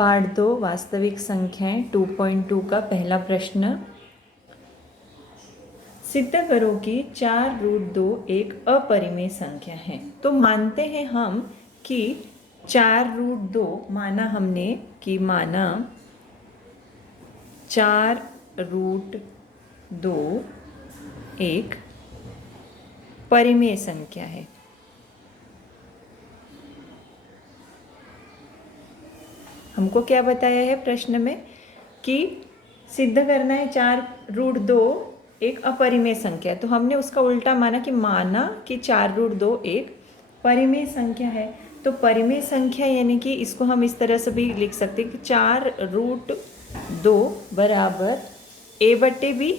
Part 2 वास्तविक संख्याएं 2.2 का पहला प्रश्न। सिद्ध करो कि 4√2 एक अपरिमेय संख्या है। तो मानते हैं हम कि 4√2 माना हमने कि 4√2 एक परिमेय संख्या है। हमको क्या बताया है प्रश्न में कि सिद्ध करना है 4√2 एक अपरिमेय संख्या। तो हमने उसका उल्टा माना कि 4√2 एक परिमेय संख्या है। तो परिमेय संख्या यानी कि इसको हम इस तरह से भी लिख सकते हैं कि 4√2 बराबर a/b,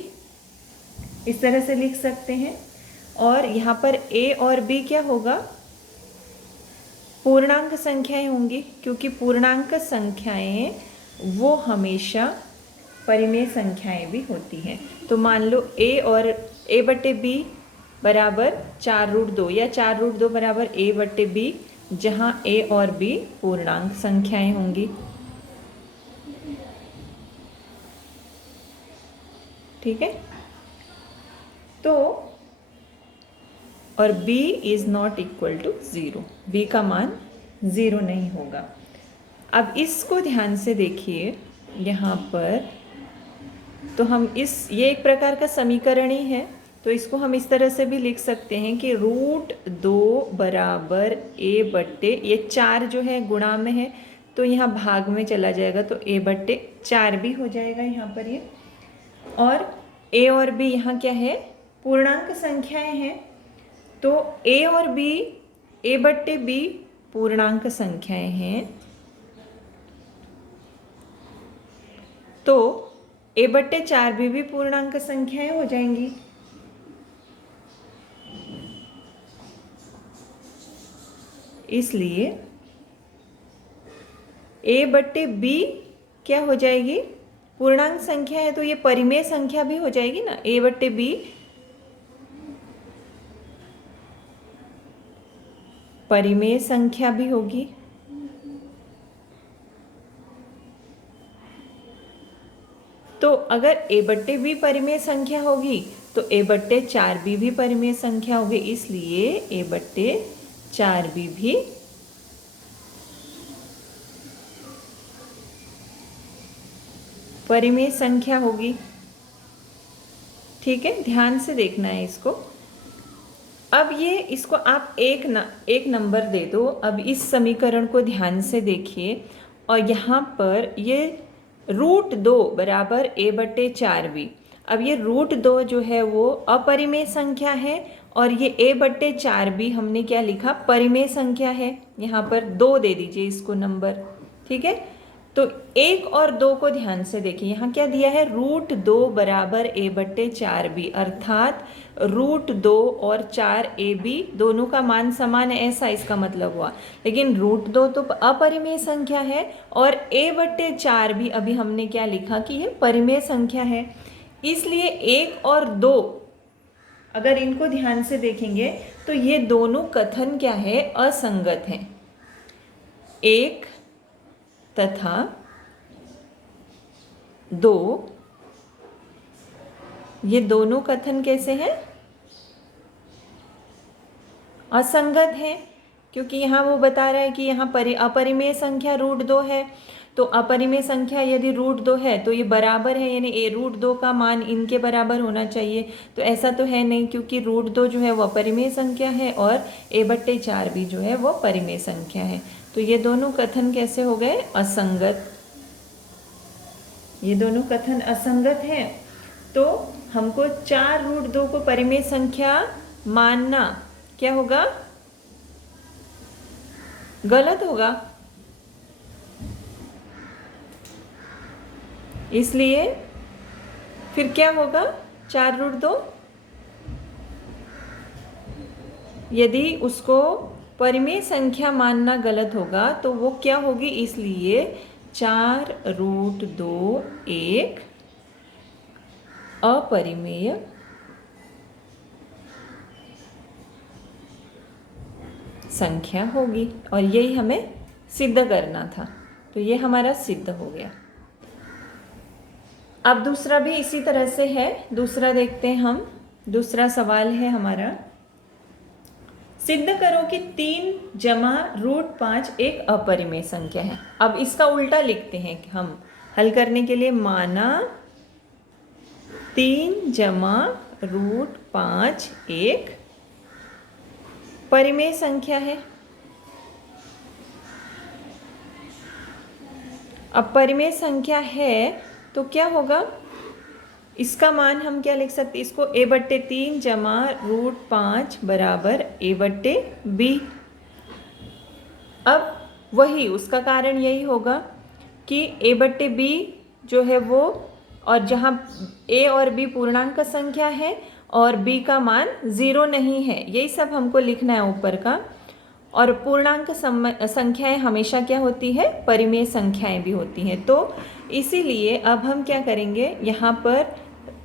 इस तरह से लिख सकते हैं। और यहाँ पर a और b क्या होगा? पूर्णांक संख्याएं होंगी, क्योंकि पूर्णांक संख्याएं वो हमेशा परिमेय संख्याएं भी होती हैं। तो मान लो a/b बराबर 4√2 या 4√2 बराबर a/b, जहाँ a और b पूर्णांक संख्याएं होंगी। ठीक है। तो और b is not equal to 0, b का मान 0 नहीं होगा। अब इसको ध्यान से देखिए यहाँ पर। तो हम ये एक प्रकार का समीकरण ही है। तो इसको हम इस तरह से भी लिख सकते हैं कि √2 बराबर a/, ये 4 जो है गुणा में है तो यहाँ भाग में चला जाएगा, तो a/4 भी हो जाएगा यहाँ पर ये। और a और b यहाँ क्या है? पूर्णांक संख्याएं हैं। तो a और b, a/b पूर्णांक संख्याएं हैं, तो a/4 भी पूर्णांक संख्याएं हो जाएंगी। इसलिए a/b क्या हो जाएगी? पूर्णांक संख्या है तो ये परिमेय संख्या भी हो जाएगी ना। a/b परिमेय संख्या भी होगी। तो अगर a/b परिमेय संख्या होगी तो a/4b भी परिमेय संख्या होगी। इसलिए a/4b भी परिमेय संख्या होगी। ठीक है, ध्यान से देखना है इसको। अब इसको आप एक नंबर दे दो। अब इस समीकरण को ध्यान से देखिए और यहाँ पर ये √2 बराबर a/4b। अब ये √2 जो है वो अपरिमेय संख्या है और ये a/4b हमने क्या लिखा? परिमेय संख्या है। यहाँ पर 2 दे दीजिए इसको नंबर। ठीक है। तो 1 और 2 को ध्यान से देखिए। यहाँ क्या दिया है? √2 बराबर a/4b, अर्थात √2 और 4ab दोनों का मान समान है, ऐसा इसका मतलब हुआ। लेकिन √2 तो अपरिमेय संख्या है और a/4b अभी हमने क्या लिखा कि ये परिमेय संख्या है। इसलिए 1 और 2 अगर इनको ध्यान से देखेंगे तो ये दोनों कथन क्या है? असंगत हैं। 1 तथा 2 ये दोनों कथन कैसे हैं? असंगत हैं, क्योंकि यहाँ वो बता रहा है कि यहाँ अपरिमेय संख्या √2 है। तो अपरिमेय संख्या यदि √2 है तो ये बराबर है, यानी √2 का मान इनके बराबर होना चाहिए। तो ऐसा तो है नहीं, क्योंकि √2 जो है वो अपरिमेय संख्या है और a/4 भी जो है वो परिमेय संख्या है। तो ये दोनों कथन कैसे हो गए? असंगत। ये दोनों कथन असंगत हैं। तो हमको 4√2 को परिमेय संख्या मानना क्या होगा? गलत होगा। इसलिए फिर क्या होगा? 4√2 यदि उसको परिमेय संख्या मानना गलत होगा तो वो क्या होगी? इसलिए 4√2 एक अपरिमेय संख्या होगी। और यही हमें सिद्ध करना था। तो ये हमारा सिद्ध हो गया। अब दूसरा भी इसी तरह से है। दूसरा देखते हैं हम। दूसरा सवाल है हमारा, सिद्ध करो कि 3 जमा √5 एक अपरिमेय संख्या है। अब इसका उल्टा लिखते हैं कि हम हल करने के लिए, माना 3 जमा √5 एक परिमेय संख्या है। अब परिमेय संख्या है तो क्या होगा, इसका मान हम क्या लिख सकते हैं, इसको a/3 जमा √5 बराबर a/b। अब वही उसका कारण यही होगा कि a/b जो है वो, और जहाँ a और b पूर्णांक संख्या है और b का मान 0 नहीं है, यही सब हमको लिखना है ऊपर का। और पूर्णांक संख्याएं हमेशा क्या होती है, परिमेय संख्याएं भी होती हैं। तो इसीलिए अब हम क्या करेंगे, यहाँ पर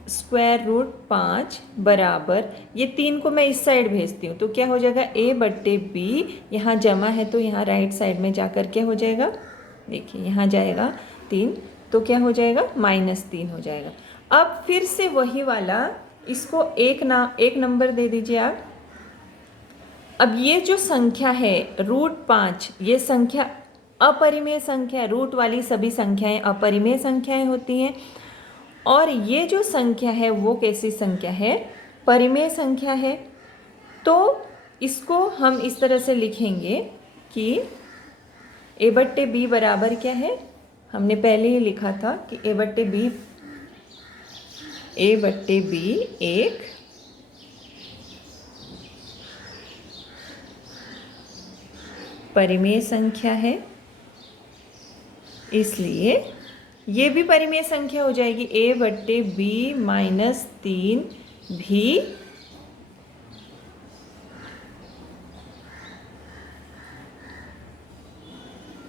√5 बराबर, ये 3 को मैं इस साइड भेजती हूँ तो क्या हो जाएगा, a/b, यहाँ जमा है तो यहाँ राइट साइड में जाकर क्या हो जाएगा, देखिए यहाँ जाएगा 3 तो क्या हो जाएगा, -3 हो जाएगा। अब फिर से वही वाला, इसको एक नंबर दे दीजिए आप। अब ये जो संख्या है √5, ये संख्या अपरिमेय संख्या है। रूट वाली सभी संख्याएं अपरिमेय संख्याएं होती हैं, और ये जो संख्या है वो कैसी संख्या है, परिमेय संख्या है। तो इसको हम इस तरह से लिखेंगे कि a/b बराबर क्या है, हमने पहले ही लिखा था कि a/b एक परिमेय संख्या है, इसलिए ये भी परिमेय संख्या हो जाएगी। a/b -3 भी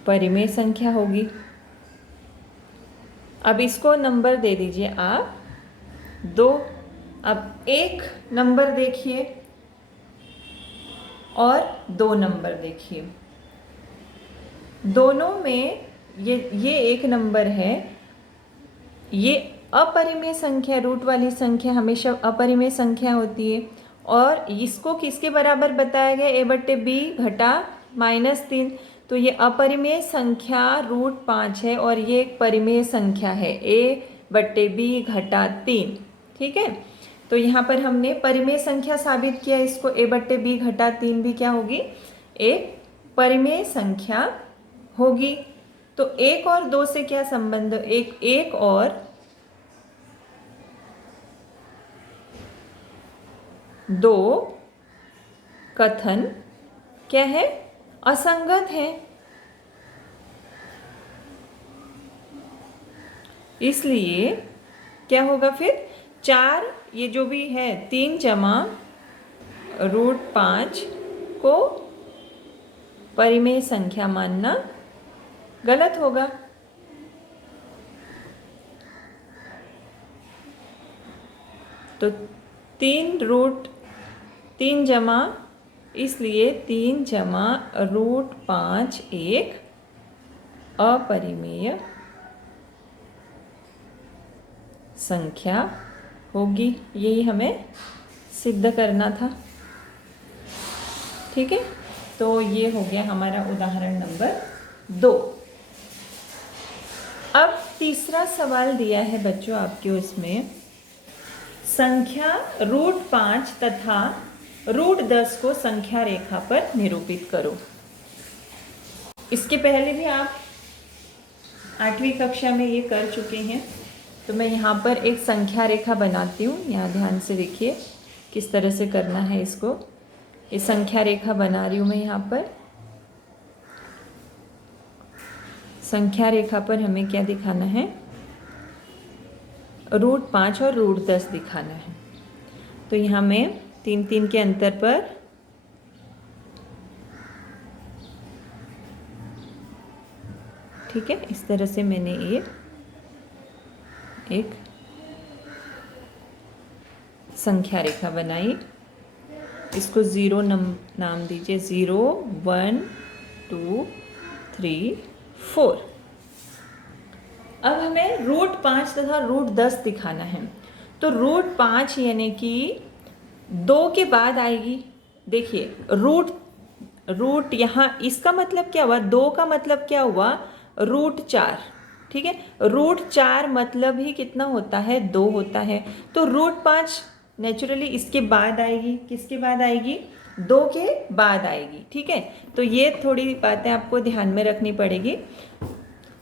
परिमेय संख्या होगी। अब इसको नंबर दे दीजिए आप 2। अब एक नंबर देखिए और 2 नंबर देखिए, दोनों में ये एक नंबर है, ये अपरिमेय संख्या, रूट वाली संख्या हमेशा अपरिमेय संख्या होती है। और इसको किसके बराबर बताया गया, a/b घटा -3, तो ये अपरिमेय संख्या √5 है और ये एक परिमेय संख्या है a/b घटा 3। ठीक है, तो यहाँ पर हमने परिमेय संख्या साबित किया, इसको a/b घटा 3 भी क्या होगी, एक परिमेय संख्या होगी। तो 1 और 2 से क्या संबंध, एक और 2 कथन क्या है, असंगत है। इसलिए क्या होगा फिर, 4, ये जो भी है 3 जमा √5 को परिमेय संख्या मानना गलत होगा। तो 3 जमा, इसलिए 3 जमा √5 एक अपरिमेय संख्या होगी। यही हमें सिद्ध करना था। ठीक है, तो ये हो गया हमारा उदाहरण नंबर 2। अब तीसरा सवाल दिया है बच्चों आपके, उसमें संख्या √5 तथा √10 को संख्या रेखा पर निरूपित करो। इसके पहले भी आप 8वीं कक्षा में ये कर चुके हैं, तो मैं यहाँ पर एक संख्या रेखा बनाती हूँ। यहाँ ध्यान से देखिए किस तरह से करना है इसको। ये संख्या रेखा बना रही हूँ मैं यहाँ पर। संख्या रेखा पर हमें क्या दिखाना है, √5 और √10 दिखाना है। तो यहाँ मैं 3 के अंतर पर ठीक है, इस तरह से मैंने ये एक संख्या रेखा बनाई। इसको 0 नाम दीजिए, 0 1 2 3 4। अब हमें √5 तथा √10 दिखाना है। तो √5 यानी कि 2 के बाद आएगी। देखिए रूट यहाँ इसका मतलब क्या हुआ, 2 का मतलब क्या हुआ, √4। ठीक है, √4 मतलब ही कितना होता है, 2 होता है। तो √5 नेचुरली इसके बाद आएगी, किसके बाद आएगी, 2 के बाद आएगी। ठीक है, तो ये थोड़ी बातें आपको ध्यान में रखनी पड़ेगी।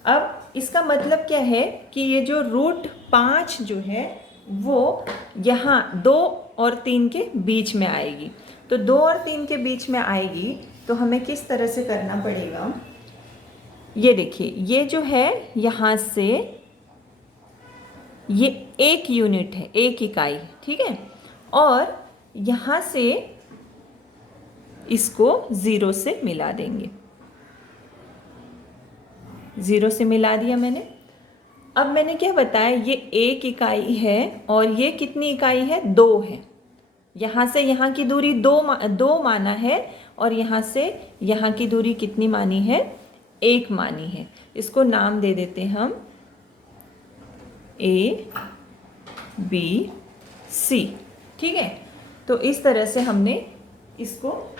अब इसका मतलब क्या है कि ये जो √5 जो है वो यहाँ 2 और 3 के बीच में आएगी। तो 2 और 3 के बीच में आएगी तो हमें किस तरह से करना पड़ेगा, ये देखिए, ये जो है यहाँ से ये 1 यूनिट है, 1 इकाई। ठीक है, और यहाँ से इसको 0 से मिला देंगे। 0 से मिला दिया मैंने। अब मैंने क्या बताया, ये 1 इकाई है और ये कितनी इकाई है, 2 है। यहाँ से यहाँ की दूरी 2 माना है और यहाँ से यहाँ की दूरी कितनी मानी है, 1 मानी है। इसको नाम दे देते हम ABC। ठीक है, तो इस तरह से हमने इसको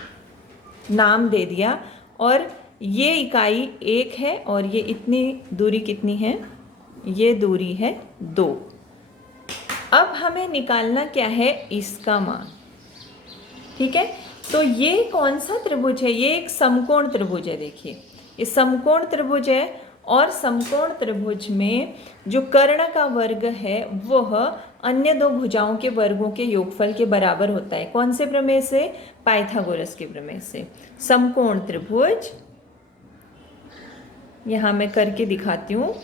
नाम दे दिया। और ये इकाई 1 है और ये इतनी दूरी कितनी है, ये दूरी है 2। अब हमें निकालना क्या है, इसका मान। ठीक है, तो ये कौन सा त्रिभुज है, ये एक समकोण त्रिभुज है। देखिए ये समकोण त्रिभुज है और समकोण त्रिभुज में जो कर्ण का वर्ग है वह अन्य 2 भुजाओं के वर्गों के योगफल के बराबर होता है। कौन से प्रमेय से, पाइथागोरस के प्रमेय से। समकोण त्रिभुज यहाँ मैं करके दिखाती हूँ,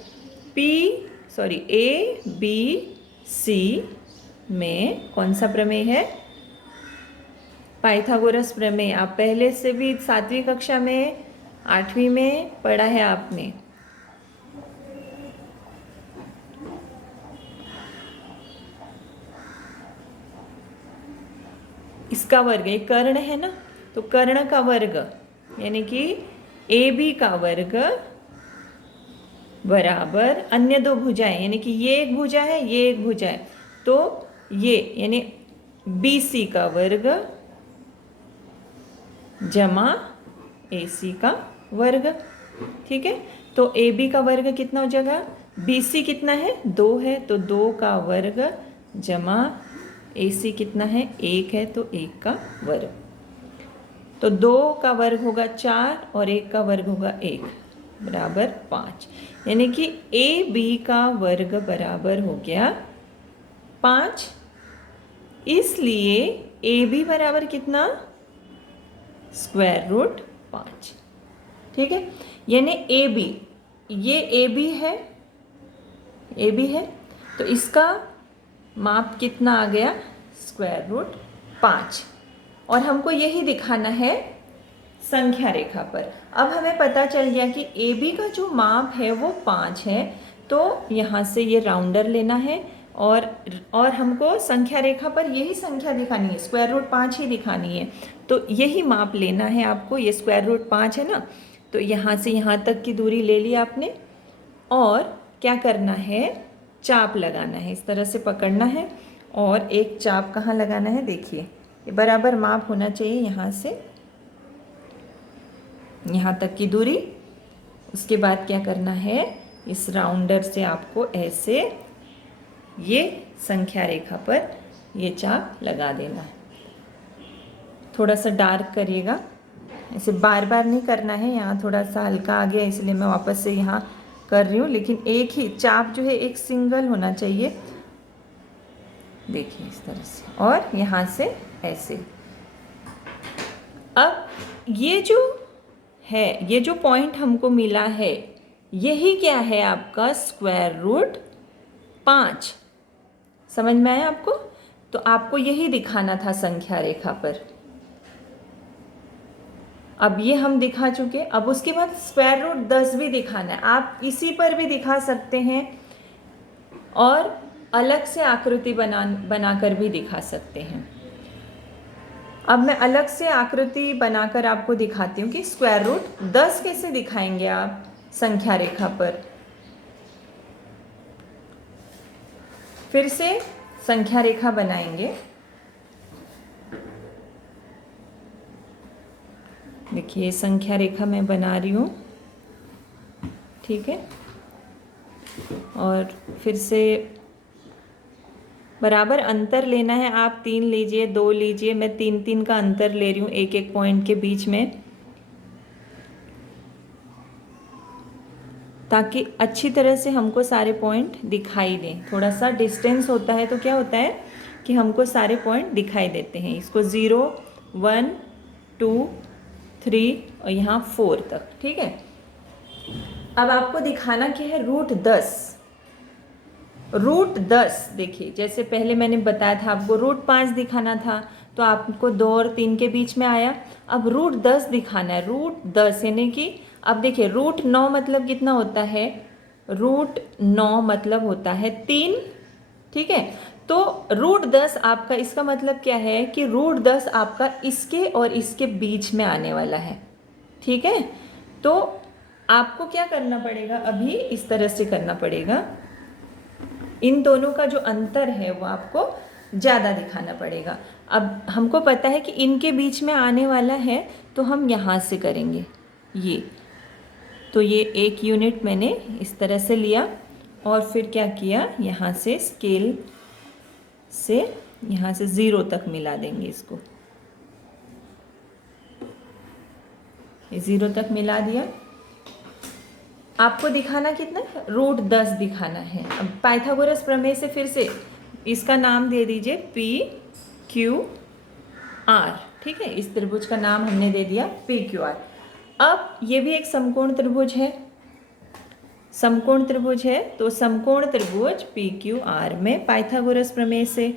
ABC में कौन सा प्रमेय है, पाइथागोरस प्रमेय। आप पहले से भी 7वीं कक्षा में 8वीं में पढ़ा है आपने। इसका वर्ग, एक कर्ण है ना, तो कर्ण का वर्ग यानी कि AB का वर्ग बराबर अन्य 2 भुजाएं, यानी कि ये एक भुजा है, ये एक भुजा है, तो ये यानी BC का वर्ग जमा AC का वर्ग। ठीक है, तो AB का वर्ग कितना हो जाएगा, BC कितना है, 2 है, तो 2 का वर्ग जमा AC कितना है, 1 है, तो 1 का वर्ग। तो 2 का वर्ग होगा 4 और 1 का वर्ग होगा 1 बराबर 5। यानी कि AB का वर्ग बराबर हो गया 5। इसलिए AB बराबर कितना, √5। ठीक है, यानी AB, ये AB है, तो इसका माप कितना आ गया, √5। और हमको यही दिखाना है संख्या रेखा पर। अब हमें पता चल गया कि AB का जो माप है वो 5 है, तो यहाँ से ये राउंडर लेना है और हमको संख्या रेखा पर यही संख्या दिखानी है, √5 ही दिखानी है। तो यही माप लेना है आपको, ये √5 है ना, तो यहाँ से यहाँ तक की दूरी ले ली आपने और क्या करना है, चाप लगाना है, इस तरह से पकड़ना है और एक चाप कहाँ लगाना है, देखिए ये बराबर माप होना चाहिए यहाँ से यहाँ तक की दूरी। उसके बाद क्या करना है, इस राउंडर से आपको ऐसे ये संख्या रेखा पर ये चाप लगा देना है। थोड़ा सा डार्क करिएगा, ऐसे बार बार नहीं करना है, यहाँ थोड़ा सा हल्का आ गया इसलिए मैं वापस से यहाँ कर रही हूँ, लेकिन एक ही चाप जो है एक सिंगल होना चाहिए। देखिए इस तरह से, और यहाँ से ऐसे। अब ये जो है, ये जो पॉइंट हमको मिला है, यही क्या है आपका √5। समझ में आया आपको? तो आपको यही दिखाना था संख्या रेखा पर। अब ये हम दिखा चुके, अब उसके बाद √10 भी दिखाना है। आप इसी पर भी दिखा सकते हैं और अलग से आकृति बनाकर भी दिखा सकते हैं। अब मैं अलग से आकृति बनाकर आपको दिखाती हूँ कि √10 कैसे दिखाएंगे आप संख्या रेखा पर। फिर से संख्या रेखा बनाएंगे। देखिए संख्या रेखा मैं बना रही हूँ, ठीक है। और फिर से बराबर अंतर लेना है। आप 3 लीजिए, 2 लीजिए, मैं 3-3 का अंतर ले रही हूँ एक एक पॉइंट के बीच में, ताकि अच्छी तरह से हमको सारे पॉइंट दिखाई दें। थोड़ा सा डिस्टेंस होता है तो क्या होता है कि हमको सारे पॉइंट दिखाई देते हैं। इसको 0, 1, 2, 3 और यहाँ 4 तक, ठीक है। अब आपको दिखाना क्या है, √10। √10 देखिए, जैसे पहले मैंने बताया था आपको √5 दिखाना था, तो आपको 2 और 3 के बीच में आया। अब √10 दिखाना है, √10 यानी कि अब देखिए √9 मतलब कितना होता है, √9 मतलब होता है 3, ठीक है। तो √10 आपका, इसका मतलब क्या है कि √10 आपका इसके और इसके बीच में आने वाला है, ठीक है। तो आपको क्या करना पड़ेगा, अभी इस तरह से करना पड़ेगा, इन दोनों का जो अंतर है वो आपको ज़्यादा दिखाना पड़ेगा। अब हमको पता है कि इनके बीच में आने वाला है, तो हम यहाँ से करेंगे ये। तो ये 1 यूनिट मैंने इस तरह से लिया और फिर क्या किया, यहाँ से स्केल से यहाँ से 0 तक मिला देंगे इसको। ये 0 तक मिला दिया। आपको दिखाना कितना, √10 दिखाना है। अब पाइथागोरस प्रमेय से फिर से इसका नाम दे दीजिए PQR, ठीक है। इस त्रिभुज का नाम हमने दे दिया PQR। अब ये भी एक समकोण त्रिभुज है, समकोण त्रिभुज है, तो समकोण त्रिभुज PQR में पाइथागोरस प्रमेय से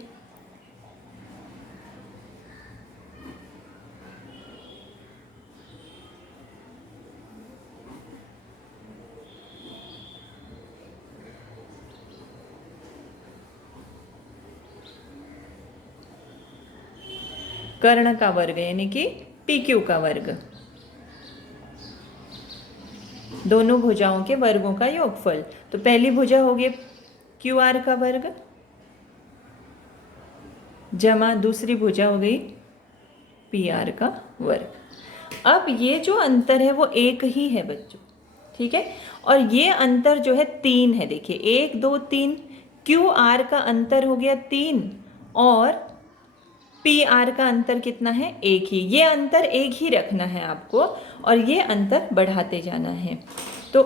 कर्ण का वर्ग यानी कि PQ का वर्ग, दोनों भुजाओं के वर्गों का योगफल। तो पहली भुजा हो गई QR का वर्ग जमा दूसरी भुजा हो गई PR का वर्ग। अब ये जो अंतर है वो एक ही है बच्चों, ठीक है। और ये अंतर जो है 3 है। देखिए 1, 2, 3, QR का अंतर हो गया 3 और PR का अंतर कितना है, 1 ही। ये अंतर 1 ही रखना है आपको और ये अंतर बढ़ाते जाना है। तो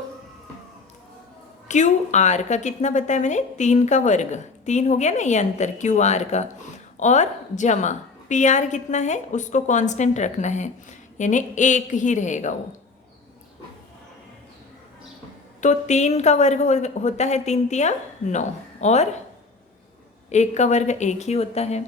QR का कितना बताया मैंने, 3 का वर्ग, 3 हो गया ना ये अंतर QR का, और जमा PR कितना है, उसको कांस्टेंट रखना है, यानी 1 ही रहेगा वो। तो 3 का वर्ग होता है 3 तिया 9 और 1 का वर्ग 1 ही होता है,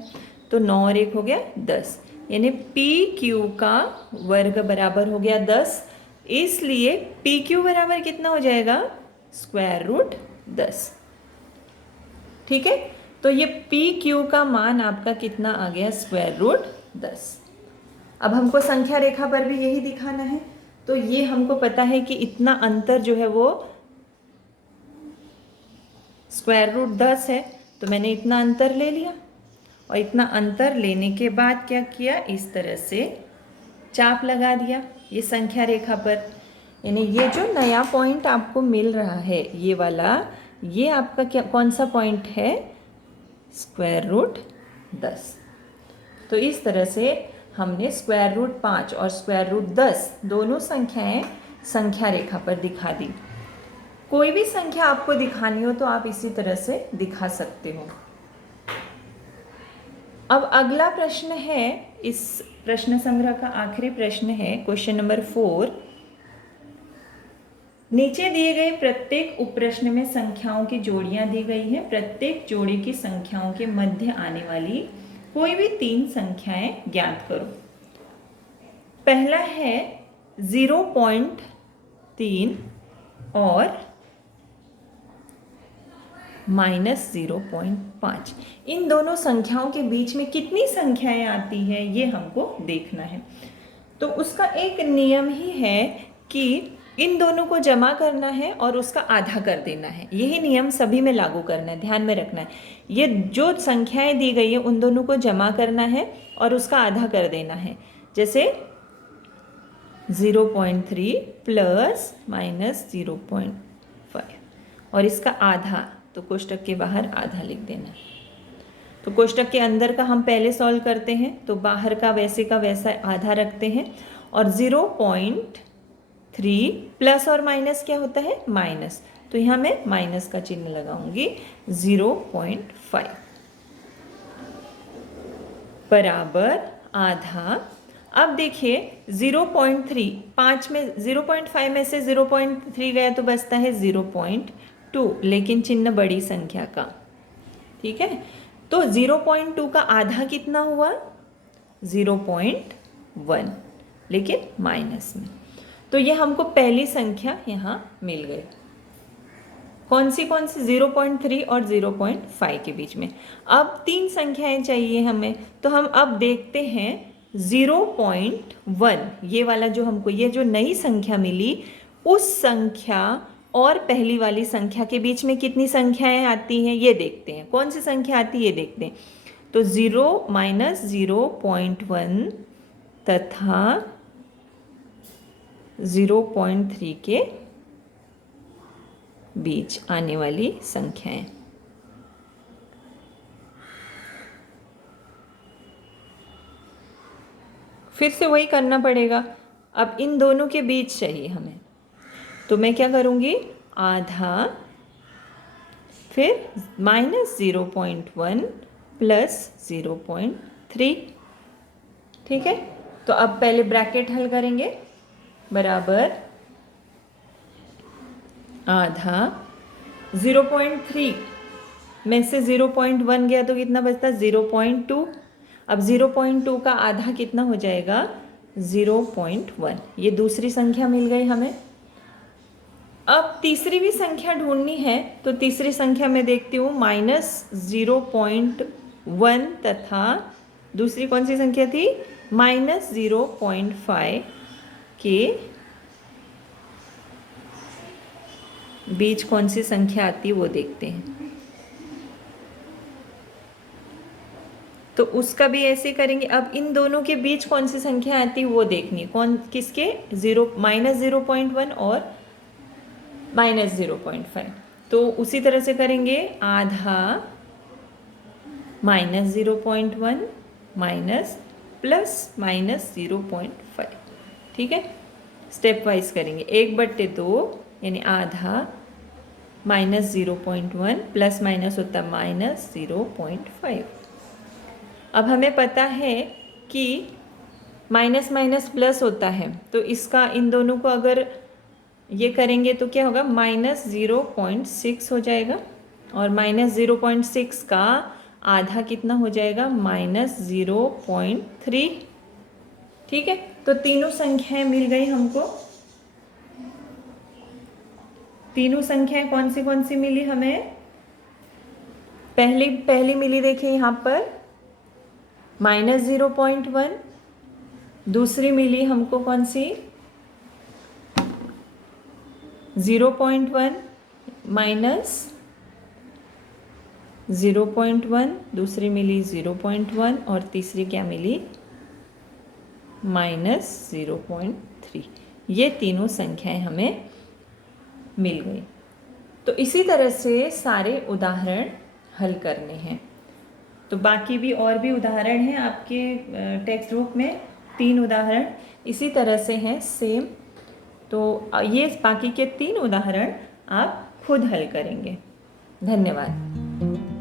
तो 9 और 1 हो गया 10, यानी PQ का वर्ग बराबर हो गया 10। इसलिए PQ बराबर कितना हो जाएगा, √10, ठीक है। तो ये PQ का मान आपका कितना आ गया, √10। अब हमको संख्या रेखा पर भी यही दिखाना है। तो ये हमको पता है कि इतना अंतर जो है वो √10 है, तो मैंने इतना अंतर ले लिया और इतना अंतर लेने के बाद क्या किया, इस तरह से चाप लगा दिया ये संख्या रेखा पर। यानी ये जो नया पॉइंट आपको मिल रहा है ये वाला, ये आपका क्या, कौन सा पॉइंट है, √10। तो इस तरह से हमने √5 और √10 दोनों संख्याएं संख्या रेखा पर दिखा दी। कोई भी संख्या आपको दिखानी हो तो आप इसी तरह से दिखा सकते हो। अब अगला प्रश्न है, इस प्रश्न संग्रह का आखिरी प्रश्न है, क्वेश्चन नंबर 4। नीचे दिए गए प्रत्येक उप प्रश्न में संख्याओं की जोड़ियां दी गई हैं। प्रत्येक जोड़ी की संख्याओं के मध्य आने वाली कोई भी 3 संख्याएं ज्ञात करो। पहला है 0.3 और -0.5। इन दोनों संख्याओं के बीच में कितनी संख्याएं आती है ये हमको देखना है। तो उसका एक नियम ही है कि इन दोनों को जमा करना है और उसका आधा कर देना है। यही नियम सभी में लागू करना है, ध्यान में रखना है। ये जो संख्याएं दी गई है उन दोनों को जमा करना है और उसका आधा कर देना है। जैसे 0.3 प्लस माइनस 0.5 और इसका आधा, तो कोष्टक के बाहर आधा लिख देना। तो कोष्टक के अंदर का हम पहले सॉल्व करते हैं, तो बाहर का वैसा आधा रखते हैं। और 0.3 प्लस और माइनस क्या होता है, माइनस, तो यहाँ मैं माइनस का चिन्ह लगाऊंगी। 0.5 बराबर आधा। अब देखिए 0.3, 0.5 में से 0.3 गया तो बचता है 0.2, लेकिन चिन्ह बड़ी संख्या का, ठीक है। तो 0.2 का आधा कितना हुआ, 0.1, लेकिन माइनस में। तो ये हमको पहली संख्या यहाँ मिल गई। कौन सी 0.3 और 0.5 के बीच में। अब 3 संख्याएं चाहिए हमें, तो हम अब देखते हैं 0.1, ये वाला जो हमको, ये जो नई संख्या मिली, उस संख्या और पहली वाली संख्या के बीच में कितनी संख्याएं आती हैं ये देखते हैं। कौन सी संख्या आती है ये देखते हैं। तो 0-0.1 तथा 0.3 के बीच आने वाली संख्याएं। फिर से वही करना पड़ेगा। अब इन दोनों के बीच चाहिए हमें, तो मैं क्या करूँगी, आधा, फिर -0.1 प्लस 0.3, ठीक है। तो अब पहले ब्रैकेट हल करेंगे, बराबर आधा, 0.3 में से 0.1 गया तो कितना बचता, 0.2। अब 0.2 का आधा कितना हो जाएगा, 0.1। ये दूसरी संख्या मिल गई हमें। अब तीसरी भी संख्या ढूंढनी है, तो तीसरी संख्या में देखती हूँ -0.1 तथा दूसरी कौन सी संख्या थी, -0.5 के बीच कौन सी संख्या आती है वो देखते हैं। तो उसका भी ऐसे करेंगे। अब इन दोनों के बीच कौन सी संख्या आती है वो देखनी है, कौन किसके, -0.1 और -0.5। तो उसी तरह से करेंगे, आधा, -0.1 माइनस प्लस -0.5, ठीक है। स्टेप वाइज करेंगे, 1/2 यानी आधा, -0.1 प्लस माइनस होता -0.5। अब हमें पता है कि माइनस माइनस प्लस होता है, तो इसका इन दोनों को अगर ये करेंगे तो क्या होगा, -0.6 हो जाएगा। और -0.6 का आधा कितना हो जाएगा, -0.3, ठीक है। तो तीनों संख्याएं मिल गई हमको। तीनों संख्याएं कौन सी मिली हमें, पहली मिली देखिए यहाँ पर -0.1, दूसरी मिली हमको कौन सी, 0.1 माइनस 0.1, दूसरी मिली 0.1 और तीसरी क्या मिली, -0.3। ये तीनों संख्याएं हमें मिल गई। तो इसी तरह से सारे उदाहरण हल करने हैं। तो बाकी भी और भी उदाहरण हैं आपके टेक्स्ट बुक में, 3 उदाहरण इसी तरह से हैं सेम। तो ये बाकी के 3 उदाहरण आप खुद हल करेंगे। धन्यवाद।